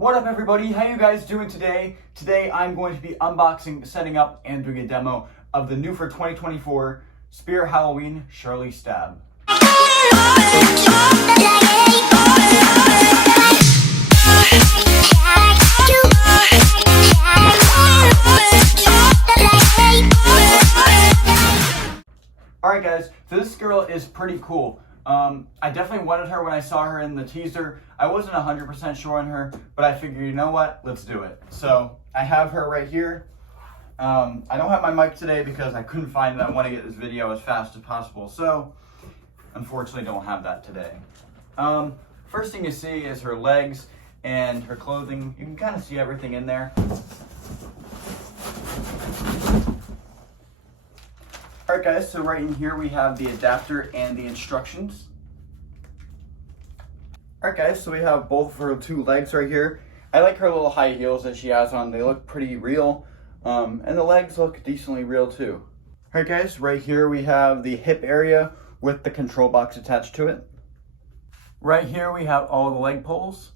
What up everybody, how you guys doing today? Today I'm going to be unboxing, setting up, and doing a demo of the new for 2024 Spirit Halloween Shirley Stab. Alright guys, so this girl is pretty cool. I definitely wanted her when I saw her in the teaser. I wasn't 100% sure on her, but I figured, you know what, let's do it. So I have her right here. I don't have my mic today because I couldn't find it. I want to get this video as fast as possible, so unfortunately don't have that today. First thing you see is her legs and her clothing. You can kind of see everything in there. Alright guys, so right in here we have the adapter and the instructions. Alright guys, so we have both of her two legs right here. I like her little high heels that she has on. They look pretty real. And the legs look decently real too. Alright guys, right here we have the hip area with the control box attached to it. Right here we have all the leg poles.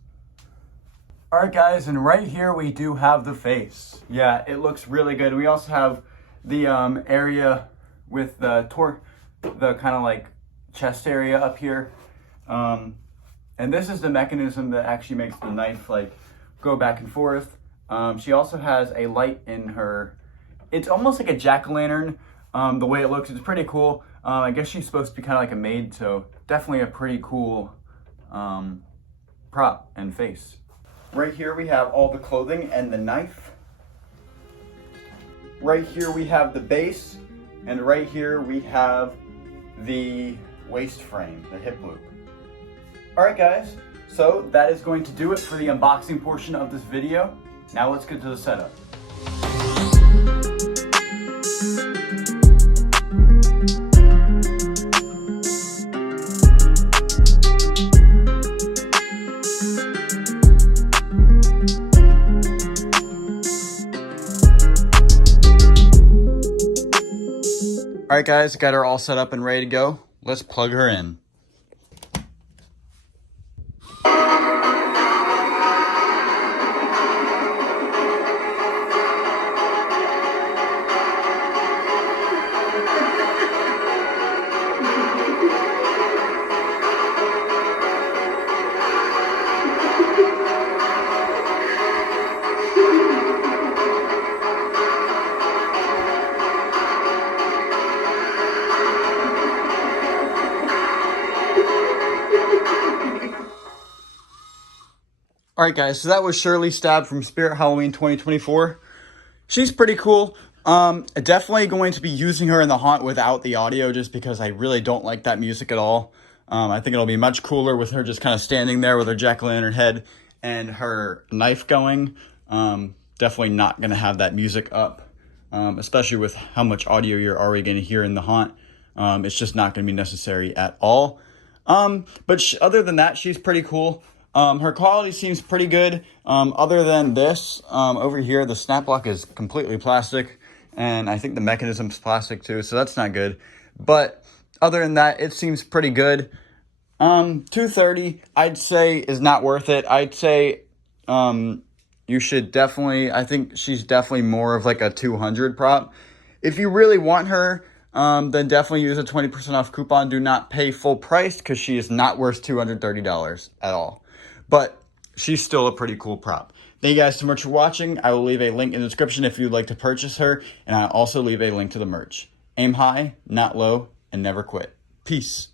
Alright guys, and right here we do have the face. Yeah, it looks really good. We also have the area with the kind of like chest area up here. And this is the mechanism that actually makes the knife like go back and forth. She also has a light in her. It's almost like a jack-o'-lantern. The way it looks, it's pretty cool. I guess she's supposed to be kind of like a maid, so definitely a pretty cool prop and face. Right here we have all the clothing and the knife. Right here we have the base. And right here we have the waist frame, the hip loop. Alright guys, so that is going to do it for the unboxing portion of this video. Now let's get to the setup. Alright guys, got her all set up and ready to go. Let's plug her in. Alright guys, so that was Shirley Stab from Spirit Halloween 2024. She's pretty cool. Definitely going to be using her in the haunt without the audio just because I really don't like that music at all. I think it'll be much cooler with her just kind of standing there with her jack-o'-lantern head and her knife going. Definitely not going to have that music up, especially with how much audio you're already going to hear in the haunt. It's just not going to be necessary at all. But other than that, she's pretty cool. Her quality seems pretty good. Other than this, over here, the snap lock is completely plastic, and I think the mechanism's plastic too, so that's not good. But other than that, it seems pretty good. $230, I'd say, is not worth it. I'd say, you should definitely, I think she's definitely more of like a $200 prop. If you really want her, then definitely use a 20% off coupon. Do not pay full price because she is not worth $230 at all. But she's still a pretty cool prop. Thank you guys so much for watching. I will leave a link in the description if you'd like to purchase her. And I'll also leave a link to the merch. Aim high, not low, and never quit. Peace.